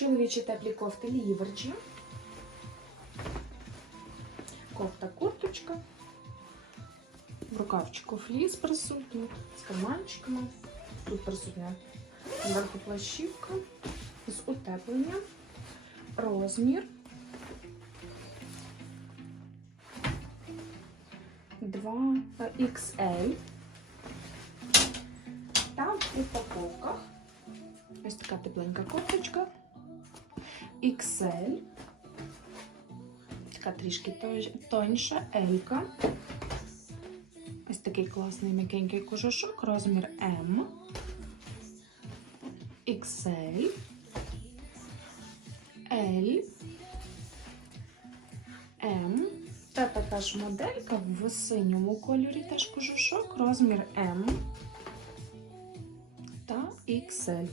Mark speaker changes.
Speaker 1: Чоловічі теплі кофти ліверджі. Кофта курточка. В рукавчику фліс присутній, з карманчиками. Тут присутня зверху плащівка з утепленням. Розмір. 2 XL. Та в упаковках ось така тепленька кофточка. XL. Така трішки тоньша Елька. Ось такий класний м'якенький кожушок, розмір М. XL. L. М. Та така ж моделька в синьому кольорі теж кожушок, розмір М та XL.